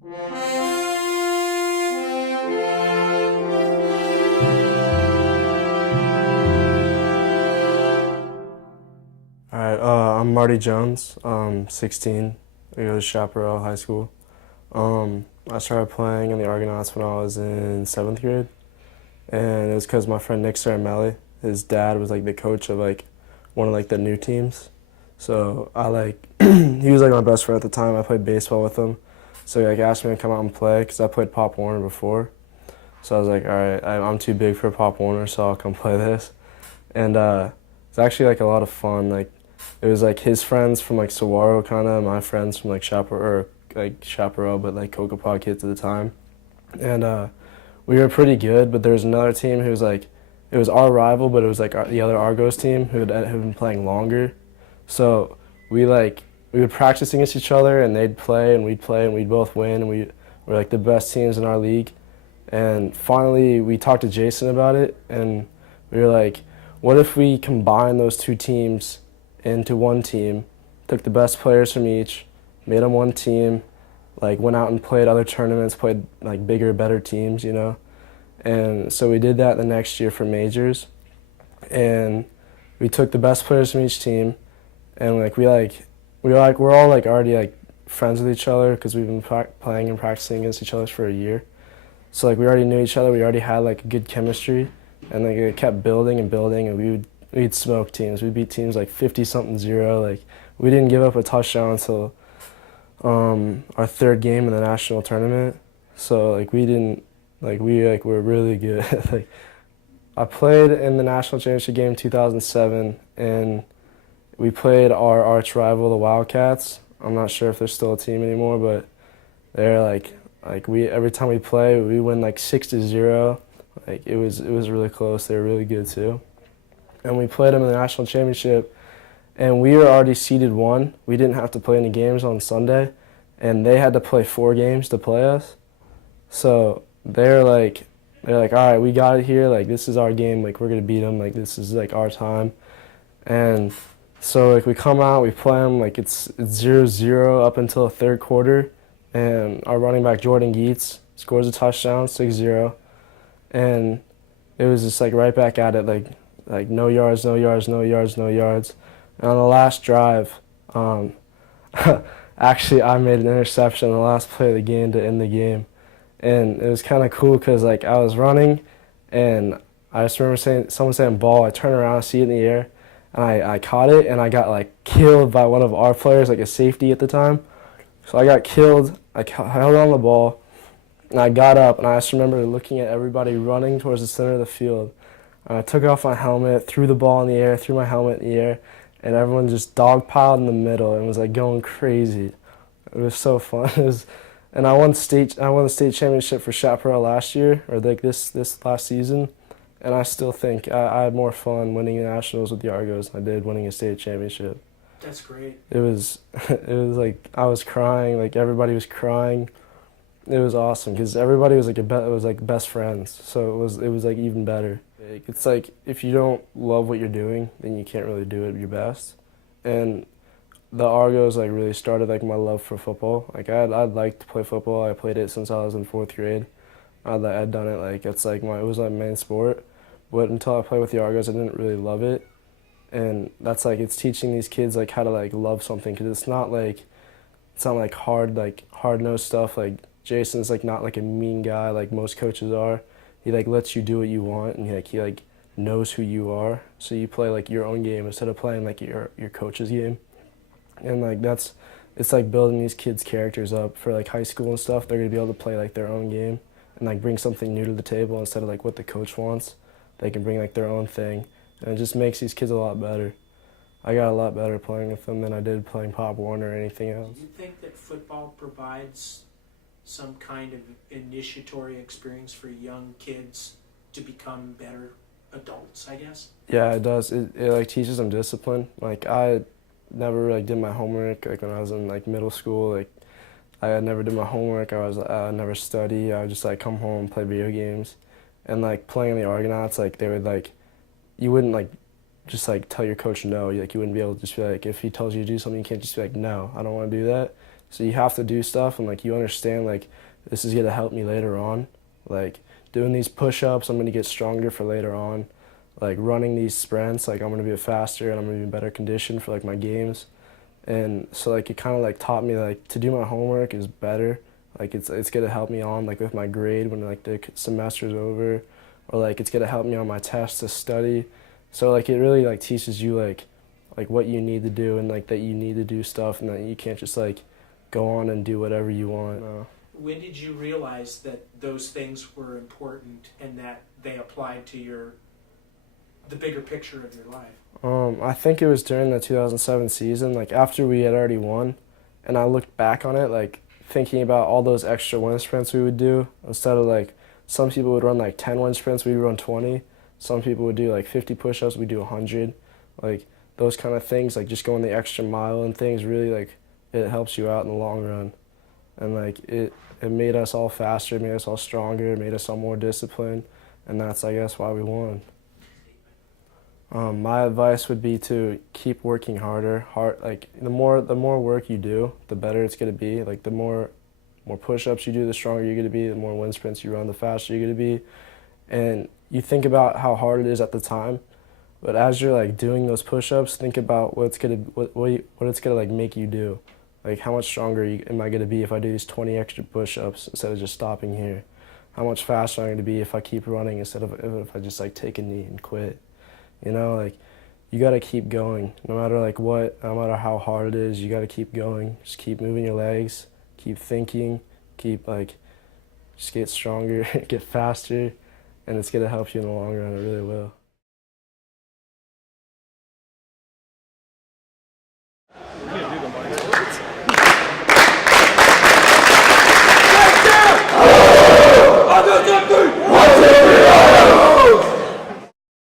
All right, I'm Marty Jones. 16. I go to Chaparral High School. I started playing in the Argonauts when I was in seventh grade, and it was because my friend Nick Saramelli, his dad was like the coach of like one of like the new teams. So I like he was like my best friend at the time. I played baseball with him, so he like asked me to come out and play because I played Pop Warner before. So I was like, all right, I'm too big for Pop Warner, so I'll come play this. And it's actually like a lot of fun. Like it was like his friends from like Saguaro kind of, my friends from like Chaparral, but like Cocopah kids at the time. And we were pretty good, but there was another team who was like, it was our rival, but it was like the other Argos team who had been playing longer. So we would practice against each other, and they'd play, and we'd both win, and we were like the best teams in our league. And finally, we talked to Jason about it, and we were like, what if we combine those two teams into one team, took the best players from each, made them one team, like went out and played other tournaments, played like bigger, better teams, you know? And so we did that the next year for majors, and we took the best players from each team, and we're all like already like friends with each other because we've been playing and practicing against each other for a year. So like we already knew each other, we already had like good chemistry, and like it kept building and building, and we'd smoke teams. We'd beat teams like 50-something-0. Like we didn't give up a touchdown until our third game in the national tournament. So like we didn't like we like were really good. Like I played in the national championship game 2007, and we played our arch rival, the Wildcats. I'm not sure if they're still a team anymore, but they're like we every time we play, we win like 6-0. Like it was really close. They were really good too. And we played them in the national championship, and we were already seeded 1. We didn't have to play any games on Sunday, and they had to play 4 games to play us. So they're like, all right, we got it here. Like this is our game. Like we're gonna beat them. Like this is like our time. And so like we come out, we play them. Like it's 0-0 up until the third quarter, and our running back Jordan Geets scores a touchdown, 6-0, and it was just like right back at it, like no yards, no yards, no yards, no yards. And on the last drive, actually I made an interception on the last play of the game to end the game, and it was kind of cool because like I was running, and I just remember someone saying ball. I turned around, see it in the air, and I caught it, and I got like killed by one of our players, like a safety at the time. So I got killed. I held on the ball, and I got up, and I just remember looking at everybody running towards the center of the field. And I took off my helmet, threw the ball in the air, threw my helmet in the air, and everyone just dogpiled in the middle and was like going crazy. It was so fun. And I won the state championship for Chaparral last year, or like this last season. And I still think I had more fun winning the nationals with the Argos than I did winning a state championship. That's great. It was like I was crying, like everybody was crying. It was awesome because everybody was like it was like best friends, so it was like even better. It's like if you don't love what you're doing, then you can't really do it your best. And the Argos like really started like my love for football. Like I'd liked to play football. I played it since I was in fourth grade. I'd done it like it's like it was my main sport. But until I played with the Argos, I didn't really love it. And that's like it's teaching these kids like how to like love something, because it's not like hard nosed stuff. Like Jason's like not like a mean guy like most coaches are. He like lets you do what you want, and he like knows who you are. So you play like your own game instead of playing like your coach's game. And like it's like building these kids' characters up for like high school and stuff. They're gonna be able to play like their own game and like bring something new to the table instead of like what the coach wants. They can bring like their own thing, and it just makes these kids a lot better. I got a lot better playing with them than I did playing Pop Warner or anything else. Do you think that football provides some kind of initiatory experience for young kids to become better adults, I guess? Yeah, it does. It like teaches them discipline. Like I never like did my homework like when I was in like middle school. Like I never did my homework. I never study. I would just like come home and play video games. And like playing in the Argonauts, like they would like you wouldn't like just like tell your coach no. You wouldn't be able to just be like, if he tells you to do something, you can't just be like, no, I don't want to do that. So you have to do stuff, and like you understand like this is gonna help me later on. Like doing these push-ups, I'm gonna get stronger for later on. Like running these sprints, like I'm gonna be faster and I'm gonna be in better condition for like my games. And so like it kind of like taught me like to do my homework is better. Like it's gonna help me on like with my grade when like the semester's over, or like it's gonna help me on my tests to study. So like it really like teaches you like what you need to do, and like that you need to do stuff, and that you can't just like go on and do whatever you want. When did you realize that those things were important and that they applied to the bigger picture of your life? I think it was during the 2007 season, like after we had already won, and I looked back on it, like thinking about all those extra wind sprints we would do. Instead of like, some people would run like 10 wind sprints, we would run 20. Some people would do like 50 push-ups, we do 100. Like those kind of things, like just going the extra mile and things, really like it helps you out in the long run. And like it made us all faster, it made us all stronger, it made us all more disciplined, and that's I guess why we won. My advice would be to keep working harder. Like the more work you do, the better it's gonna be. Like the more push-ups you do, the stronger you're gonna be. The more wind sprints you run, the faster you're gonna be. And you think about how hard it is at the time, but as you're like doing those push-ups, think about what it's gonna like make you do. Like how much stronger am I gonna be if I do these 20 extra push-ups instead of just stopping here? How much faster am I gonna be if I keep running instead of if I just like take a knee and quit? You know, like you gotta keep going. No matter like what, no matter how hard it is, you gotta keep going. Just keep moving your legs, keep thinking, keep like just get stronger, get faster, and it's gonna help you in the long run. It really will.